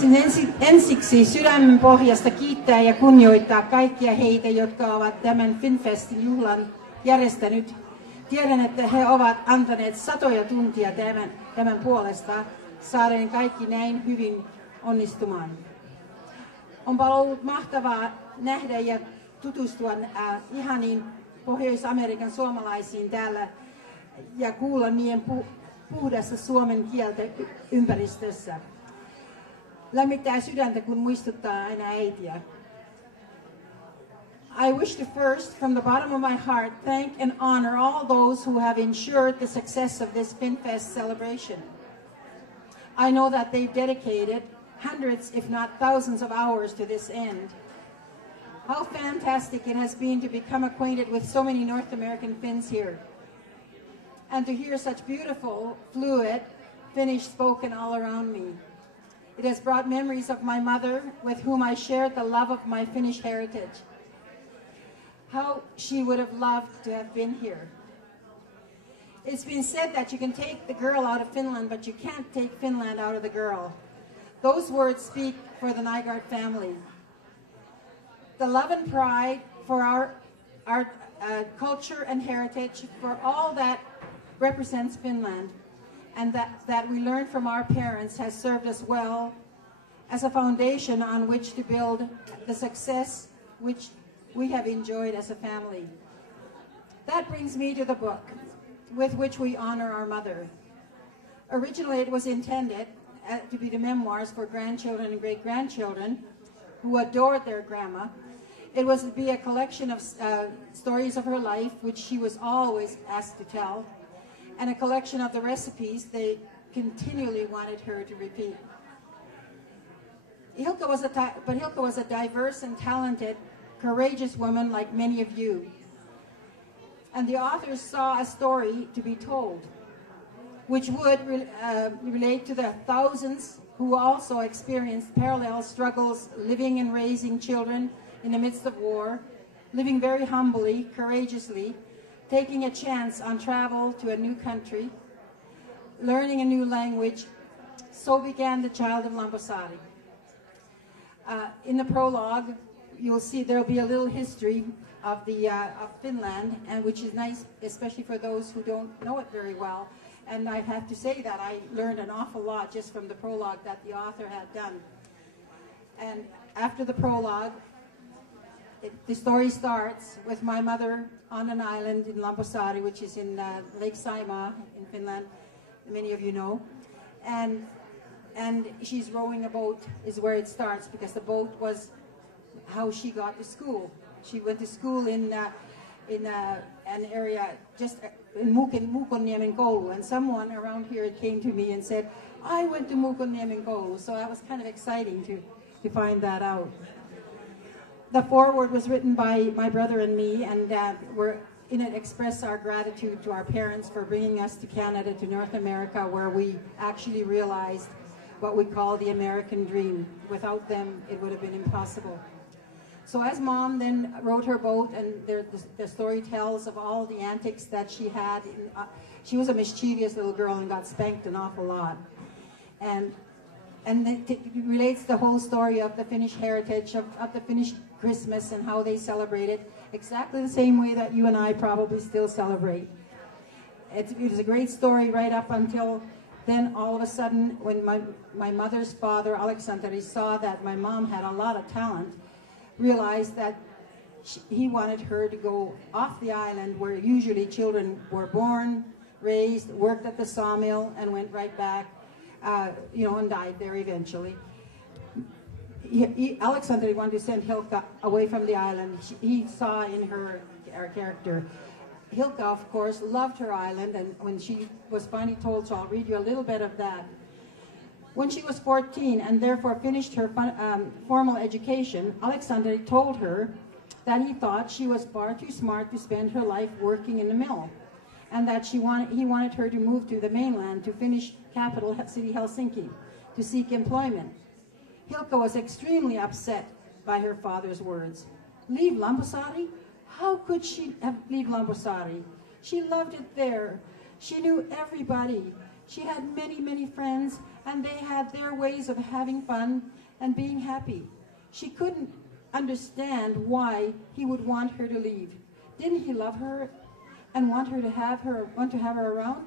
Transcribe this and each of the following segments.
Haluaisin ensiksi sydämen pohjasta kiittää ja kunnioittaa kaikkia heitä, jotka ovat tämän Finfestin juhlan järjestänyt. Tiedän, että he ovat antaneet satoja tuntia tämän puolesta saadeen kaikki näin hyvin onnistumaan. Onpa ollut mahtavaa nähdä ja tutustua ihaniin Pohjois-Amerikan suomalaisiin täällä ja kuulla niiden puhdasta suomen kieltä ympäristössä. Lämmittää sydäntä, kun muistuttaa aina äitiä. I wish to first, from the bottom of my heart, thank and honor all those who have ensured the success of this FinFest celebration. I know that they've dedicated hundreds, if not thousands of hours to this end. How fantastic it has been to become acquainted with so many North American Finns here. And to hear such beautiful, fluid Finnish spoken all around me. It has brought memories of my mother, with whom I shared the love of my Finnish heritage. How she would have loved to have been here. It's been said that you can take the girl out of Finland, but you can't take Finland out of the girl. Those words speak for the Nygard family. The love and pride for our culture and heritage, for all that represents Finland, and that we learned from our parents has served us well as a foundation on which to build the success which we have enjoyed as a family. That brings me to the book with which we honor our mother. Originally it was intended to be the memoirs for grandchildren and great-grandchildren who adored their grandma. It was to be a collection of stories of her life, which she was always asked to tell, and a collection of the recipes they continually wanted her to repeat. Hilka was a diverse and talented, courageous woman like many of you. And the authors saw a story to be told, which would relate to the thousands who also experienced parallel struggles living and raising children in the midst of war, living very humbly, courageously, taking a chance on travel to a new country, learning a new language. So began the child of Lamposaari. In the prologue, you'll see there'll be a little history of Finland, and which is nice, especially for those who don't know it very well. And I have to say that I learned an awful lot just from the prologue that the author had done. And after the prologue, the story starts with my mother on an island in Lamposaari, which is in Lake Saimaa in Finland, many of you know. And she's rowing a boat is where it starts, because the boat was how she got to school. She went to school in an area just in Muukonniemen koulu, and someone around here came to me and said, I went to Muukonniemen koulu, so that was kind of exciting to find that out. The foreword was written by my brother and me, and we're in it express our gratitude to our parents for bringing us to Canada, to North America, where we actually realized what we call the American dream. Without them, it would have been impossible. So as Mom then rowed her boat, and the story tells of all the antics that she had. She was a mischievous little girl and got spanked an awful lot. And it relates the whole story of the Finnish heritage, of the Finnish Christmas and how they celebrate it, exactly the same way that you and I probably still celebrate. It was a great story right up until then. All of a sudden, when my mother's father, Aleksanteri, saw that my mom had a lot of talent, realized that he wanted her to go off the island where usually children were born, raised, worked at the sawmill, and went right back, and died there eventually. Aleksanteri wanted to send Hilka away from the island. He saw in her character. Hilka, of course, loved her island, and when she was finally told, so I'll read you a little bit of that. When she was 14 and therefore finished her formal education, Aleksanteri told her that he thought she was far too smart to spend her life working in the mill, and that he wanted her to move to the mainland, to Finnish capital city Helsinki, to seek employment. Hilka was extremely upset by her father's words. Leave Lamposaari? How could she leave Lamposaari? She loved it there. She knew everybody. She had many, many friends, and they had their ways of having fun and being happy. She couldn't understand why he would want her to leave. Didn't he love her and want to have her around?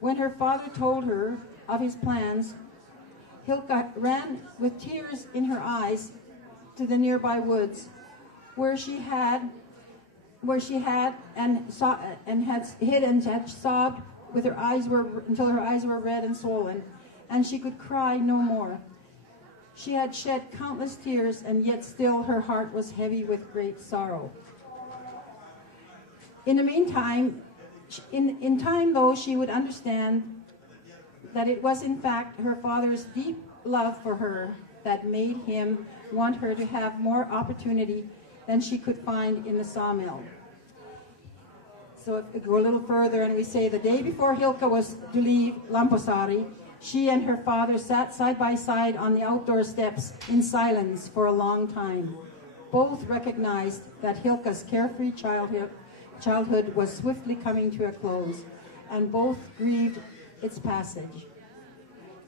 When her father told her of his plans, Hilka ran with tears in her eyes to the nearby woods, where she had hid and had sobbed with her eyes until her eyes were red and swollen, and she could cry no more. She had shed countless tears, and yet still her heart was heavy with great sorrow. In the meantime, in time though, she would understand that it was in fact her father's deep love for her that made him want her to have more opportunity than she could find in the sawmill. So if we go a little further and we say the day before Hilka was to leave Lamposaari, she and her father sat side by side on the outdoor steps in silence for a long time. Both recognized that Hilka's carefree childhood was swiftly coming to a close, and both grieved its passage.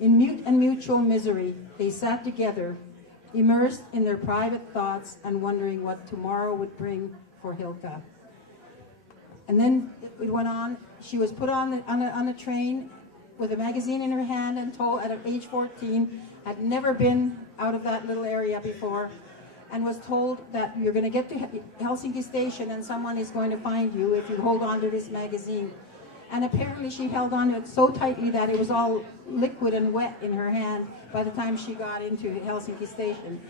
In mute and mutual misery, they sat together, immersed in their private thoughts and wondering what tomorrow would bring for Hilka. And then it went on. She was put on a train with a magazine in her hand and told at age 14, had never been out of that little area before, and was told that you're going to get to Helsinki station and someone is going to find you if you hold on to this magazine. And apparently she held on to it so tightly that it was all liquid and wet in her hand by the time she got into Helsinki station.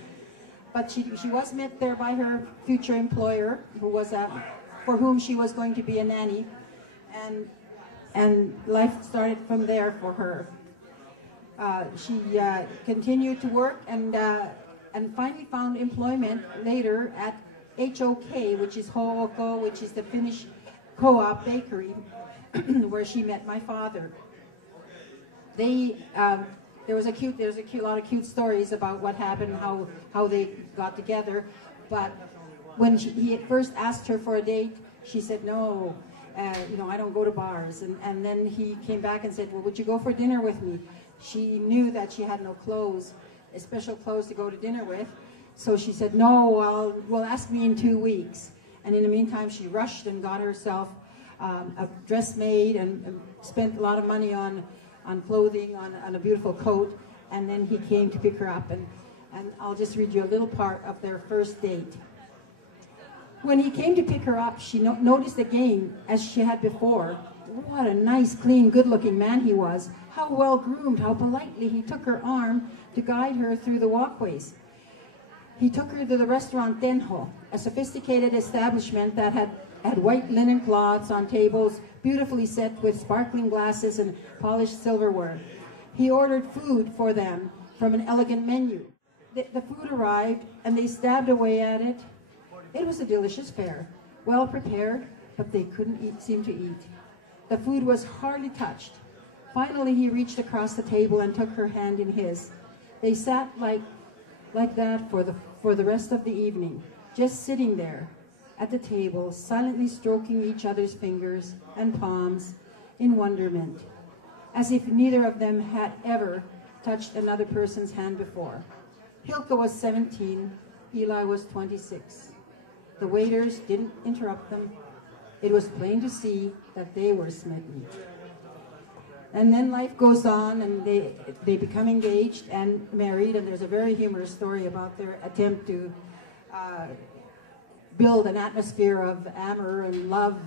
But she was met there by her future employer, who was for whom she was going to be a nanny, and life started from there for her. She continued to work and finally found employment later at HOK, which is Hooko, which is the Finnish co-op bakery, where she met my father. There's a lot of cute stories about what happened, how they got together. But when he at first asked her for a date, she said no. I don't go to bars. And then he came back and said, well, would you go for dinner with me? She knew that she had no clothes, special clothes to go to dinner with. So she said, no, well, ask me in 2 weeks. And in the meantime, she rushed and got herself a dress made and spent a lot of money on clothing, on a beautiful coat. And then he came to pick her up. And I'll just read you a little part of their first date. When he came to pick her up, she noticed again, as she had before, what a nice, clean, good-looking man he was. How well-groomed, how politely he took her arm to guide her through the walkways. He took her to the restaurant Tenho, a sophisticated establishment that had white linen cloths on tables, beautifully set with sparkling glasses and polished silverware. He ordered food for them from an elegant menu. The food arrived, and they stabbed away at it. It was a delicious fare, well prepared, but they couldn't seem to eat. The food was hardly touched. Finally, he reached across the table and took her hand in his. They sat like that for the rest of the evening, just sitting there at the table, silently stroking each other's fingers and palms in wonderment, as if neither of them had ever touched another person's hand before. Hilka was 17, Eli was 26. The waiters didn't interrupt them. It was plain to see that they were smitten. And then life goes on, and they become engaged and married, and there's a very humorous story about their attempt to build an atmosphere of amor and love.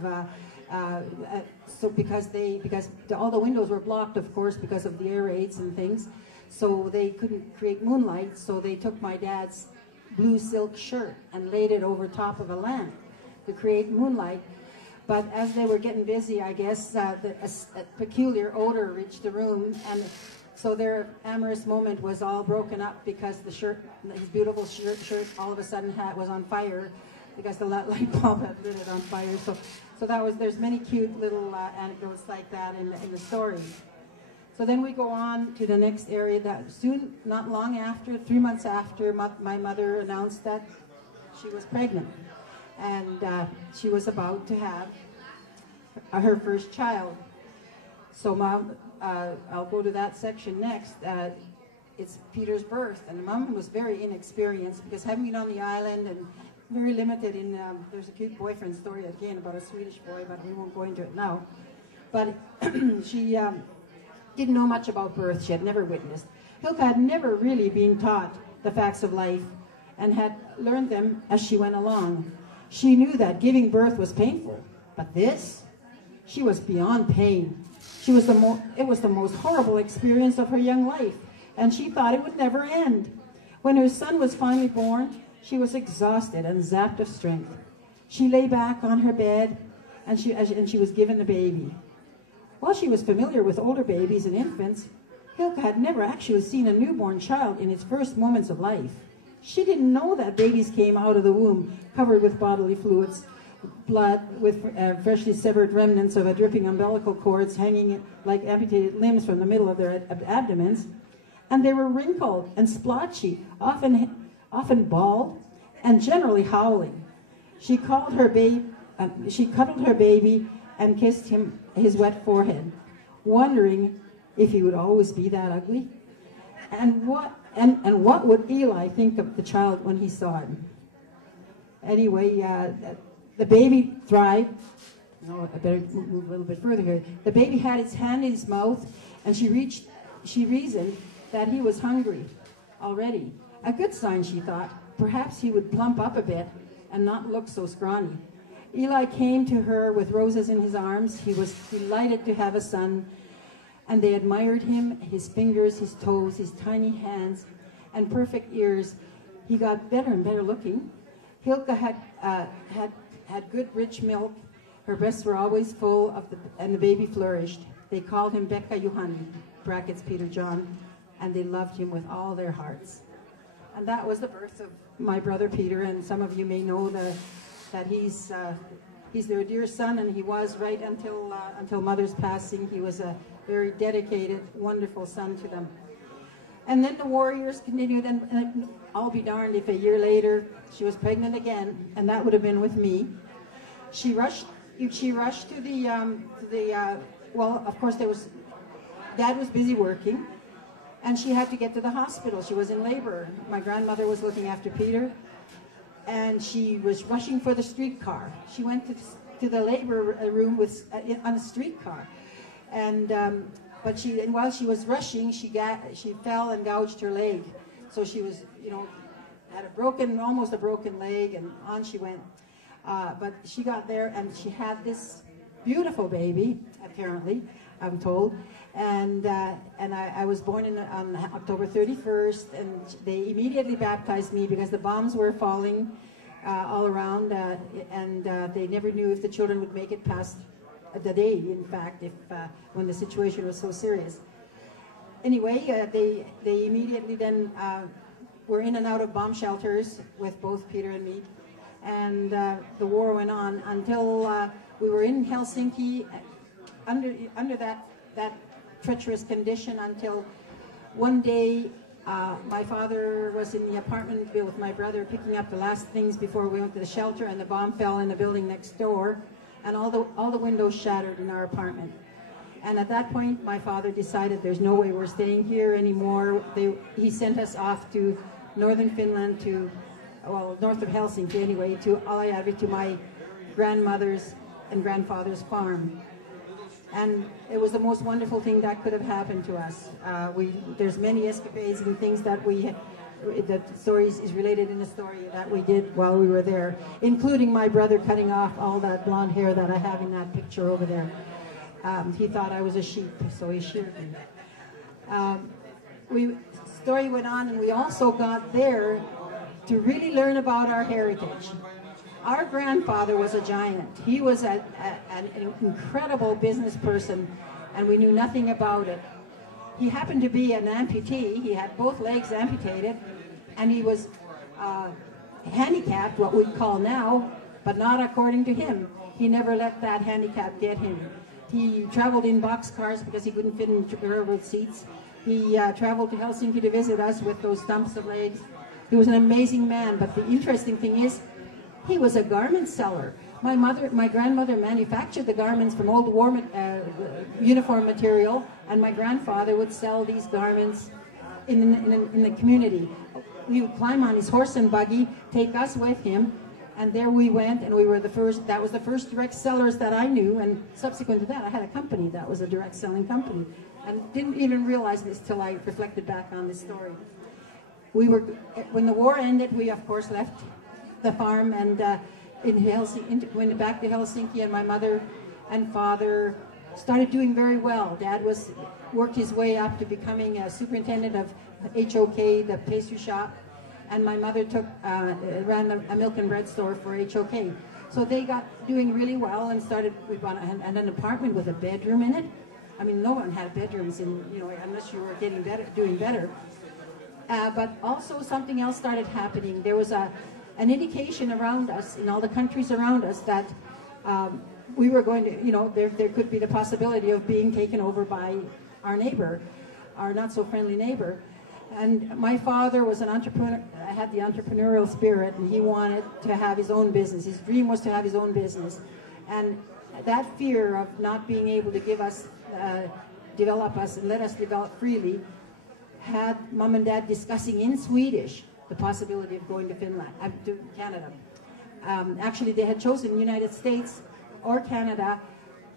So because all the windows were blocked, of course, because of the air raids and things, so they couldn't create moonlight. So they took my dad's blue silk shirt and laid it over top of a lamp to create moonlight. But as they were getting busy, I guess a peculiar odor reached the room, and so their amorous moment was all broken up because the shirt, his beautiful shirt, all of a sudden was on fire because the light bulb had lit it on fire. So there's many cute little anecdotes like that in the story. So then we go on to the next area. That soon, not long after, 3 months after, my mother announced that she was pregnant, and she was about to have her first child. So Mom, I'll go to that section next. It's Peter's birth, and Mom was very inexperienced because having been on the island and very limited in, there's a cute boyfriend story again about a Swedish boy, but we won't go into it now. But she didn't know much about birth. She had never witnessed. Hilka had never really been taught the facts of life and had learned them as she went along. She knew that giving birth was painful, but this, she was beyond pain. It was the most horrible experience of her young life, and she thought it would never end. When her son was finally born, she was exhausted and zapped of strength. She lay back on her bed, and she was given the baby. While she was familiar with older babies and infants, Hilka had never actually seen a newborn child in its first moments of life. She didn't know that babies came out of the womb covered with bodily fluids, blood, with freshly severed remnants of a dripping umbilical cords hanging like amputated limbs from the middle of their abdomens. And they were wrinkled and splotchy, often bald, and generally howling. She cuddled her baby and kissed his wet forehead, wondering if he would always be that ugly. And what would Eli think of the child when he saw him? Anyway, the baby thrived. No, I better move a little bit further here. The baby had its hand in his mouth, and she reasoned that he was hungry already. A good sign, she thought. Perhaps he would plump up a bit and not look so scrawny. Eli came to her with roses in his arms. He was delighted to have a son, and they admired him, his fingers, his toes, his tiny hands, and perfect ears. He got better and better looking. Hilka had good, rich milk. Her breasts were always full, and the baby flourished. They called him Becca Johanni, brackets Peter John, and they loved him with all their hearts. And that was the birth of my brother Peter, and some of you may know that he's their dear son, and he was right until Mother's passing. He was a very dedicated, wonderful son to them. And then the warriors continued, and I'll be darned if a year later she was pregnant again, and that would have been with me. She rushed to the well, of course Dad was busy working, and she had to get to the hospital. She was in labor. My grandmother was looking after Peter, and she was rushing for the streetcar. She went to the labor room on a streetcar, and while she was rushing, she fell and gouged her leg. So she was, had almost a broken leg, and on she went. But she got there, and she had this beautiful baby, apparently, I'm told. And I was born on October 31st, and they immediately baptized me because the bombs were falling all around, and they never knew if the children would make it past the day, in fact, when the situation was so serious. Anyway, they immediately then were in and out of bomb shelters with both Peter and me, and the war went on until we were in Helsinki under that treacherous condition until one day my father was in the apartment with my brother picking up the last things before we went to the shelter, and the bomb fell in the building next door, and all the windows shattered in our apartment. And at that point, my father decided there's no way we're staying here anymore. He sent us off to northern Finland, north of Helsinki anyway, to Alajärvi, to my grandmother's and grandfather's farm. And it was the most wonderful thing that could have happened to us. There's many escapades and things that the story is related in the story that we did while we were there, including my brother cutting off all that blonde hair that I have in that picture over there. He thought I was a sheep, so he sheared me. Story went on, and we also got there to really learn about our heritage. Our grandfather was a giant. He was an incredible business person, and we knew nothing about it. He happened to be an amputee. He had both legs amputated, and he was handicapped, what we'd call now, but not according to him. He never let that handicap get him. He traveled in boxcars because he couldn't fit in railroad seats. He traveled to Helsinki to visit us with those stumps of legs. He was an amazing man, but the interesting thing is, he was a garment seller. my grandmother manufactured the garments from old war uniform material, and my grandfather would sell these garments in the community. He would climb on his horse and buggy, take us with him, and there we went, and we were the first. That was the first direct sellers that I knew, and subsequent to that, I had a company that was a direct selling company, and didn't even realize this till I reflected back on this story. When the war ended, we of course left the farm and went back to Helsinki, and my mother and father started doing very well. Dad worked his way up to becoming a superintendent of HOK, the pastry shop, and my mother ran a milk and bread store for HOK. So they got doing really well and we bought an apartment with a bedroom in it. I mean, no one had bedrooms unless you were doing better. But also something else started happening. There was an indication around us, in all the countries around us, that we were going to, there could be the possibility of being taken over by our neighbor, our not so friendly neighbor. And my father was an entrepreneur, had the entrepreneurial spirit, and he wanted to have his own business. His dream was to have his own business. And that fear of not being able to develop us and let us develop freely had Mom and Dad discussing in Swedish the possibility of going to to Canada. Actually, they had chosen the United States or Canada,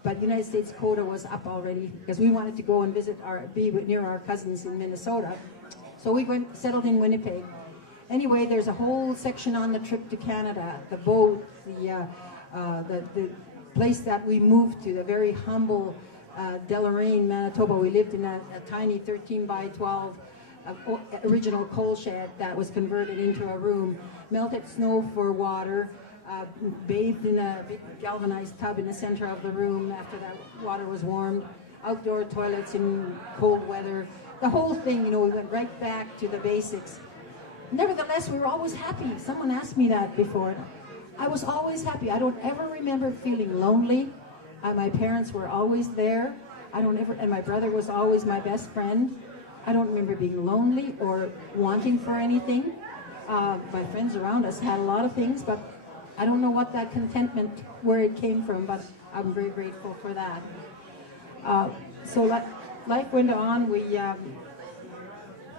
but United States quota was up already because we wanted to go and be near our cousins in Minnesota. So we settled in Winnipeg. Anyway, there's a whole section on the trip to Canada, the boat, the place that we moved to, the very humble Deloraine, Manitoba. We lived in a tiny 13 by 12 original coal shed that was converted into a room, melted snow for water, bathed in a big galvanized tub in the center of the room after that water was warmed, outdoor toilets in cold weather. The whole thing, we went right back to the basics. Nevertheless, we were always happy. Someone asked me that before. I was always happy. I don't ever remember feeling lonely. My parents were always there. And my brother was always my best friend. I don't remember being lonely or wanting for anything. My friends around us had a lot of things, but I don't know what that contentment, where it came from, but I'm very grateful for that. So life went on.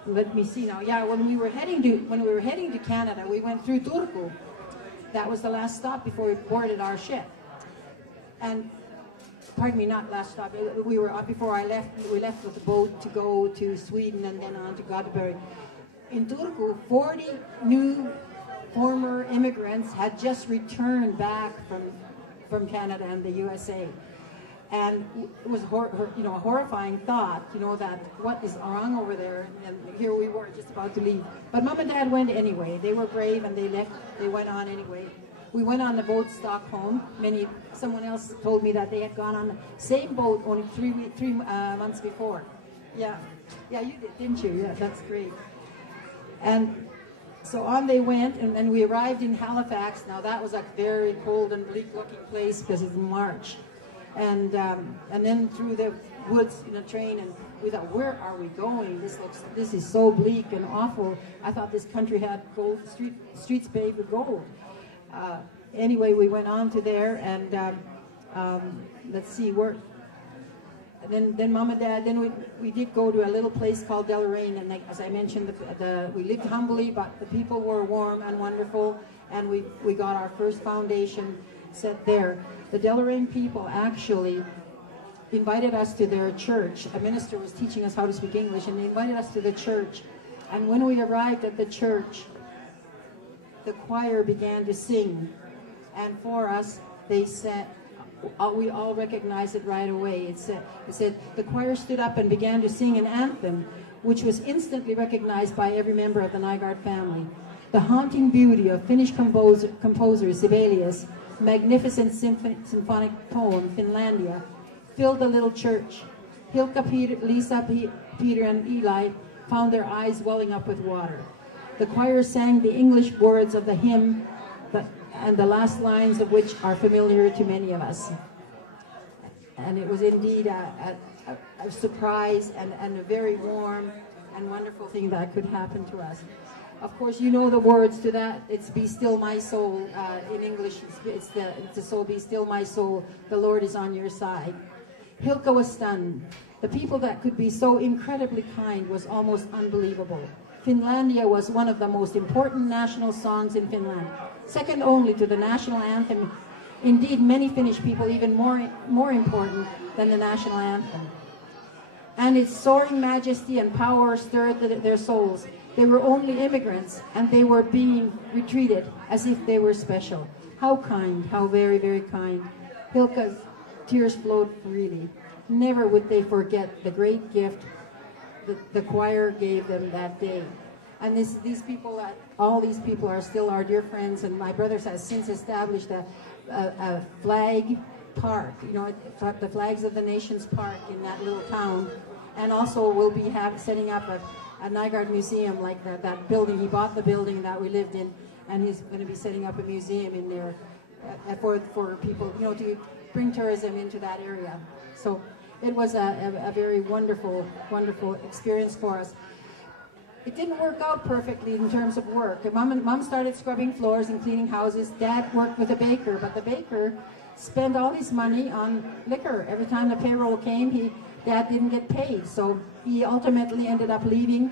Let me see now. Yeah, when we were heading to Canada, we went through Turku. That was the last stop before we boarded our ship. And pardon me, not last stop. Before I left. We left with the boat to go to Sweden and then on to Gothenburg. In Turku, 40 new former immigrants had just returned back from Canada and the USA. And it was a horrifying thought, that what is wrong over there? And here we were just about to leave. But Mom and Dad went anyway. They were brave and they left. They went on anyway. We went on the boat Stockholm. Someone else told me that they had gone on the same boat only three months before. Yeah, you did, didn't you? Yeah, that's great. And so on they went, and we arrived in Halifax. Now that was a very cold and bleak-looking place because it's March. And then through the woods in a train, and we thought, where are we going? This is so bleak and awful. I thought this country had gold streets paved with gold. Anyway, we went on to there, and let's see where. Then Mom and Dad. Then we did go to a little place called Deloraine, and as I mentioned, we lived humbly, but the people were warm and wonderful, and we got our first foundation set there. The Deloraine people actually invited us to their church. A minister was teaching us how to speak English, and they invited us to the church. And when we arrived at the church, the choir began to sing. And for us, they said, we all recognized it right away. It said, the choir stood up and began to sing an anthem, which was instantly recognized by every member of the Nygard family. The haunting beauty of Finnish composer Sibelius' magnificent symphonic poem, Finlandia, filled the little church. Hilka, Liisa, Peter, and Eli found their eyes welling up with water. The choir sang the English words of the hymn, and the last lines of which are familiar to many of us. And it was indeed a surprise and a very warm and wonderful thing that could happen to us. Of course, you know the words to that. It's "Be still, my soul." In English, it's the soul. Be still, my soul. The Lord is on your side. Hilka was stunned. The people that could be so incredibly kind was almost unbelievable. Finlandia was one of the most important national songs in Finland, second only to the national anthem. Indeed, many Finnish people even more important than the national anthem. And its soaring majesty and power stirred their souls. They were only immigrants, and they were being treated as if they were special. How kind, how very, very kind. Hilka's tears flowed freely. Never would they forget the great gift the choir gave them that day. And these people, all these people are still our dear friends, and my brothers has since established a flag park, you know, the Flags of the Nations Park in that little town. And also we'll be setting up a Nygard museum like that building. He bought the building that we lived in, and he's going to be setting up a museum in there for people, you know, to bring tourism into that area. So it was a very wonderful, wonderful experience for us. It didn't work out perfectly in terms of work. Mom started scrubbing floors and cleaning houses. Dad worked with a baker, but the baker spent all his money on liquor. Every time the payroll came, Dad didn't get paid, so he ultimately ended up leaving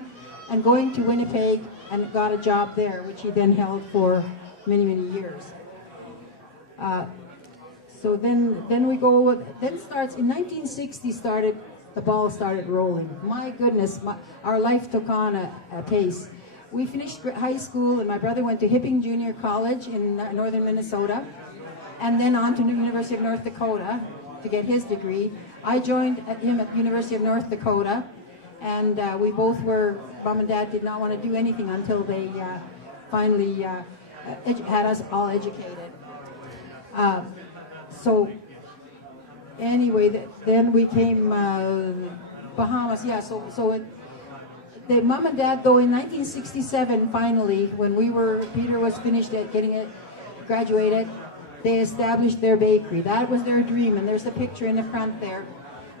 and going to Winnipeg and got a job there, which he then held for many, many years. So then starts, in 1960 the ball started rolling. My goodness, our life took on a pace. We finished high school, and my brother went to Hipping Junior College in northern Minnesota, and then on to the University of North Dakota to get his degree. I joined him at University of North Dakota, and we both were, Mom and Dad did not want to do anything until they finally had us all educated. So anyway, then we came Bahamas. Yeah. So the Mom and Dad, though, in 1967, finally, when Peter was finished at getting it graduated, they established their bakery. That was their dream, and there's a picture in the front there.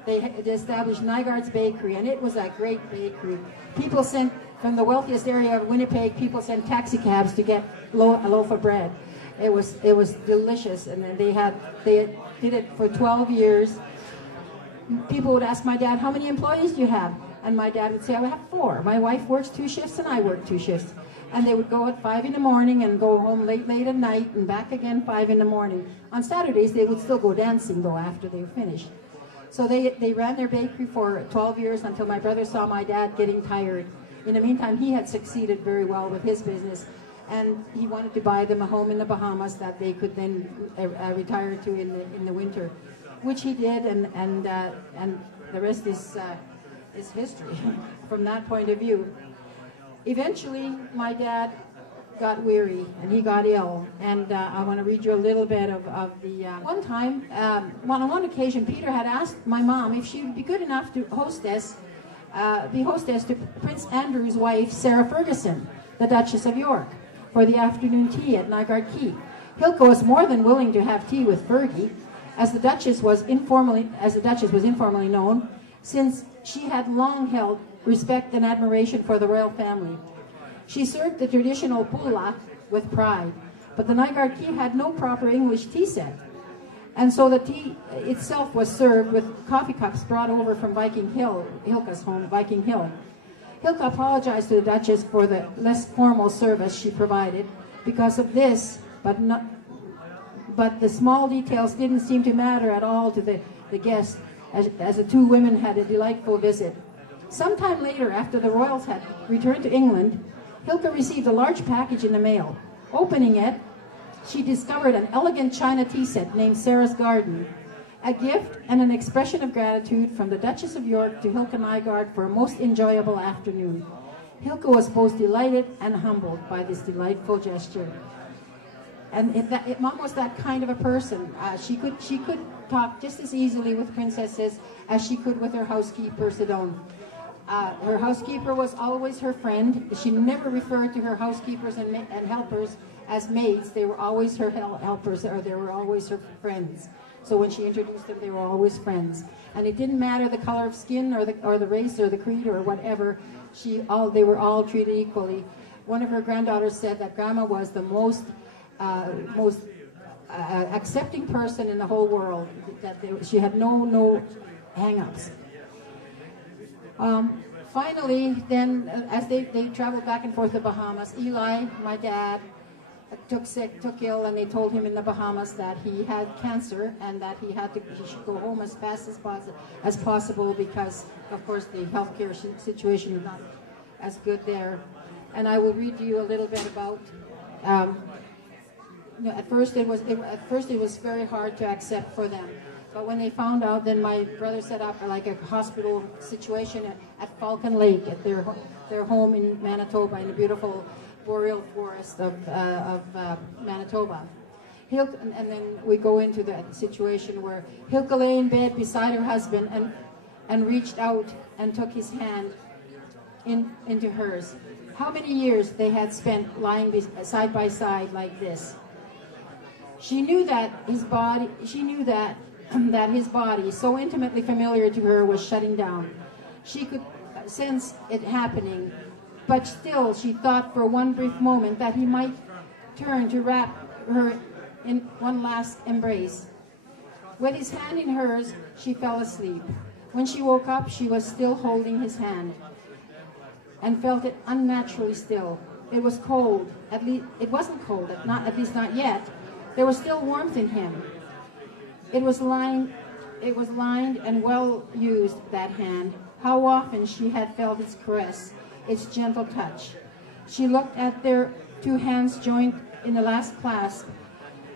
They established Nygard's Bakery, and it was a great bakery. People sent, from the wealthiest area of Winnipeg, people sent taxi cabs to get a loaf of bread. It was delicious, and they did it for 12 years. People would ask my dad, "How many employees do you have?" And my dad would say, "I have 4. My wife works 2 shifts, and I work 2 shifts." And they would go at 5 in the morning and go home late at night and back again 5 in the morning. On Saturdays, they would still go dancing, though, after they were finished. So they ran their bakery for 12 years until my brother saw my dad getting tired. In the meantime, he had succeeded very well with his business, and he wanted to buy them a home in the Bahamas that they could then retire to in the winter, which he did, and the rest is history from that point of view. Eventually, my dad got weary and he got ill, and I want to read you a little bit of the one time. On one occasion, Peter had asked my mom if she would be good enough to be hostess to Prince Andrew's wife, Sarah Ferguson, the Duchess of York, for the afternoon tea at Nygard Quay. Hilka was more than willing to have tea with Fergie, as the Duchess was informally known, since she had long held respect and admiration for the royal family. She served the traditional pulla with pride, but the Nygard Quay had no proper English tea set, and so the tea itself was served with coffee cups brought over from Viking Hill, Hilka's home, Viking Hill. Hilka apologized to the Duchess for the less formal service she provided because of this, but the small details didn't seem to matter at all to the guests, as the two women had a delightful visit. Sometime later, after the royals had returned to England, Hilka received a large package in the mail. Opening it, she discovered an elegant china tea set named Sarah's Garden, a gift and an expression of gratitude from the Duchess of York to Hilka Nygard for a most enjoyable afternoon. Hilka was both delighted and humbled by this delightful gesture. And Mom was that kind of a person. She could talk just as easily with princesses as she could with her housekeeper, Sidone. Her housekeeper was always her friend. She never referred to her housekeepers and helpers as maids. They were always her helpers, or they were always her friends. So when she introduced them, they were always friends. And it didn't matter the color of skin or the race or the creed or whatever. They were all treated equally. one of her granddaughters said that Grandma was the most accepting person in the whole world. That she had no hang-ups. Finally, then, as they traveled back and forth to Bahamas, Eli, my dad, took ill, and they told him in the Bahamas that he had cancer and that he should go home as fast as possible because, of course, the healthcare situation is not as good there. And I will read to you a little bit about. At first it was very hard to accept for them. But when they found out, then my brother set up like a hospital situation at Falcon Lake, at their home in Manitoba, in the beautiful boreal forest of Manitoba. And then we go into the situation where Hilke lay in bed beside her husband and reached out and took his hand into hers. How many years they had spent lying side by side like this. She knew that his body, that his body, so intimately familiar to her, was shutting down. She could sense it happening, but still she thought for one brief moment that he might turn to wrap her in one last embrace. With his hand in hers, she fell asleep. When she woke up, she was still holding his hand and felt it unnaturally still. It was cold. At least it wasn't cold, at least not yet. There was still warmth in him. It was lined and well used, that hand. How often she had felt its caress, its gentle touch. She looked at their two hands joined in the last clasp,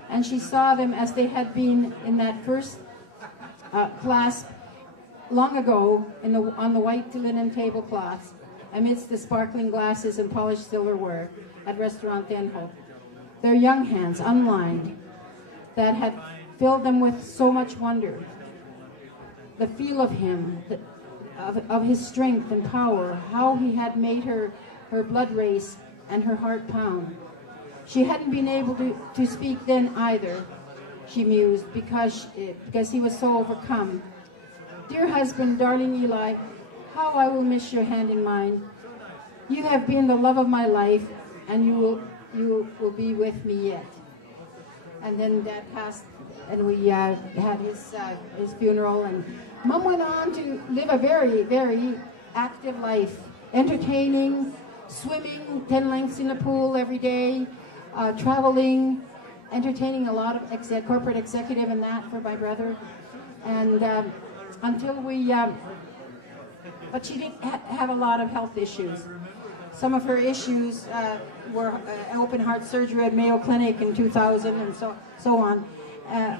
and she saw them as they had been in that first clasp long ago on the white linen tablecloths, amidst the sparkling glasses and polished silverware at Restaurant Denholt. Their young hands, unlined, that had filled them with so much wonder. The feel of him, of his strength and power, how he had made her blood race and her heart pound. She hadn't been able to speak then either, she mused, because he was so overcome. Dear husband, darling Eli, how I will miss your hand in mine. You have been the love of my life, and you will be with me yet. And then Dad passed, and we had his funeral, and Mom went on to live a very, very active life, entertaining, swimming 10 lengths in the pool every day, traveling, entertaining a lot of corporate executive and that for my brother, and until we, but she didn't have a lot of health issues. Some of her issues were open heart surgery at Mayo Clinic in 2000 and so on.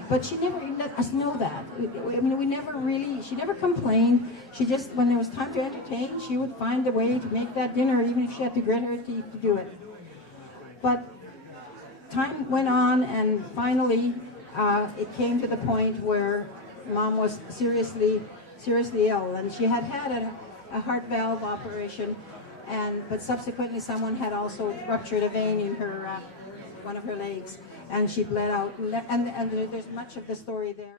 But she never let us know that. I mean, she never complained. She just, when there was time to entertain, she would find a way to make that dinner, even if she had to grit her teeth to do it. But time went on, and finally it came to the point where Mom was seriously ill, and she had a heart valve operation, but subsequently someone had also ruptured a vein in her one of her legs, and she bled out, and there's much of the story there.